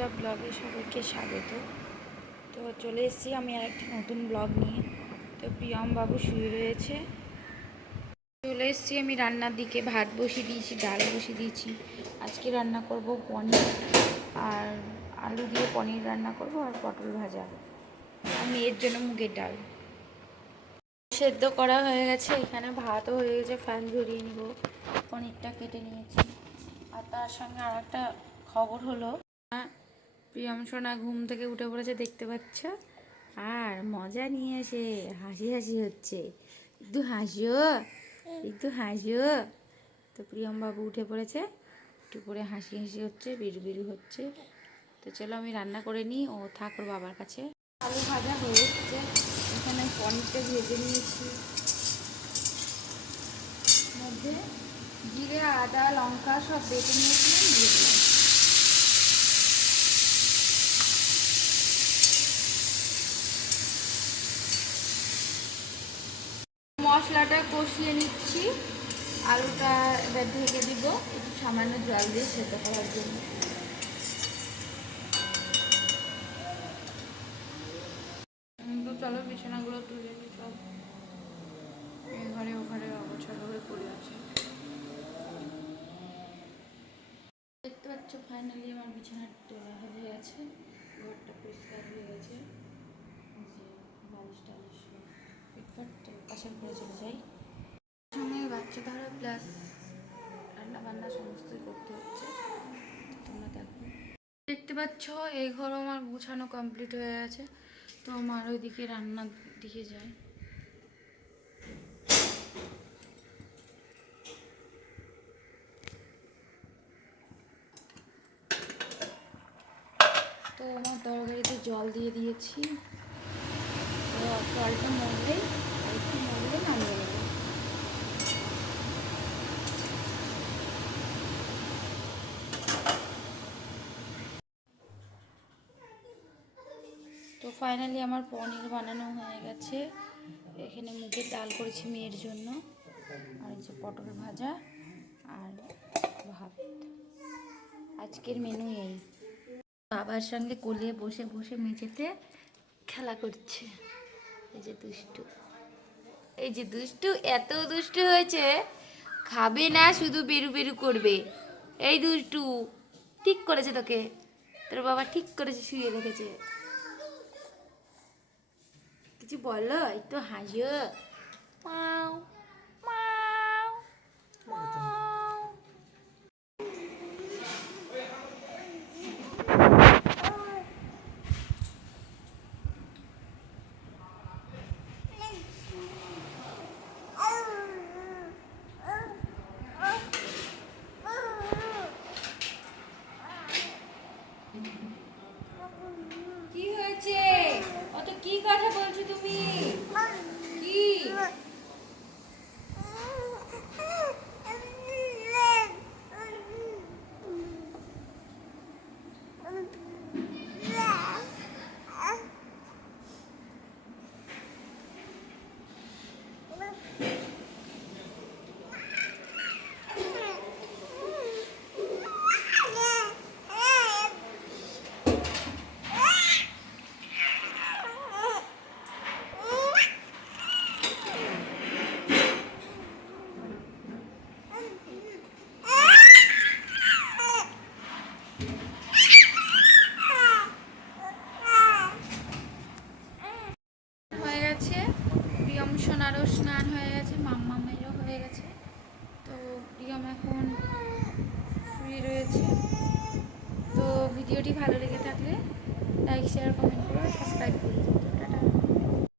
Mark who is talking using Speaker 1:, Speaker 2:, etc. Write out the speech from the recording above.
Speaker 1: পূজা ব্লগে সবাইকে স্বাগত। তো চলে এসেছি আমি আর একটা নতুন ব্লগ নিয়ে। তো প্রিয়ম বাবু শুয়ে রয়েছে। চলে এসেছি আমি রান্নার দিকে। ভাত বসিয়ে দিয়েছি, ডাল বসিয়ে দিয়েছি। আজকে রান্না করব পনির আর আলু দিয়ে পনির রান্না করব আর পটল ভাজা। আর মেয়ের জন্য মুগের ডাল। সেদ্ধ করা হয়ে গেছে। এখানে ভাতও হয়ে গেছে। ফ্যান ঝরিয়ে নিব। পনিরটা কেটে নিয়েছি। আর তার সঙ্গে আর একটা খবর হলো প্রিয়ম সোনা ঘুম থেকে উঠে পড়েছে, দেখতে পাচ্ছ? আর মজা নিয়ে এসে হাসি হাসি হচ্ছে। একটু হাসিও। একটু হাসিও। তো প্রিয়ম বাবু উঠে পড়েছে, একটু করে হাসি হাসি হচ্ছে, বিড়ু বিড়ু হচ্ছে। তো চলো আমি রান্না করে নিই, ও থাক ওর বাবার কাছে। আলু ভাজা হয়ে এসছে, এখানে পনিরটা ভেজে নিয়েছি। মধ্যে জিরে, আদা, লঙ্কা সব বেটে নিয়েছিলাম, দিয়ে দিলাম। মশলাটা কষিয়ে নিচ্ছি। আলুটা এবার ঢেকে দিব। একটু সামান্য জল দিয়ে সেদ্ধ করার জন্য। তো চলো বিছানাগুলো তুলে দিই সব। এই ঘরে ওখানে অগোছালো হয়ে পড়ে আছে। দেখতে পাচ্ছ ফাইনালি আমার বিছানা তোলা হয়ে গেছে। ঘরটা পরিষ্কার হয়ে গেছে। যে বালিশ টালিশ তো পাশের চলে যাই। সঙ্গে বাচ্চা ধরো প্লাস রান্না বান্না সমস্তই করতে হচ্ছে। তোমরা দেখো। দেখতে পাচ্ছ, এই ঘরও আমার গুছানো কমপ্লিট হয়ে গেছে। তো আমার ওইদিকে রান্নার দিকে যায় তো আমার তরকারিতে জল দিয়ে দিয়েছি। জলটা মরলেই তো ফাইনালি আমার পনির বানানো হয়ে গেছে। এখানে মুগের ডাল করেছি মেয়ের জন্য। আর যে পটল ভাজা আর ভাত। আজকের মেনু এই। বাবার সঙ্গে কোলে বসে বসে মেঝেতে খেলা করছে। এই যে দুষ্টু। এই যে দুষ্টু এত দুষ্টু হয়েছে খাবে না শুধু বেরু বেরু করবে। এই দুষ্টু ঠিক করেছে তোকে। তোর বাবা ঠিক করেছে শুয়ে রেখেছে। কিছু বলো একটু হাসিও। মাও মাও মাও। কথা বলছো সোনারও স্নান হয়ে গেছে মাম্মা মাম্মামেরও হয়ে গেছে। তো প্রিয়ম এখন ফ্রি রয়েছে। তো ভিডিওটি ভালো লেগে থাকলে লাইক শেয়ার কমেন্ট করে সাবস্ক্রাইব করে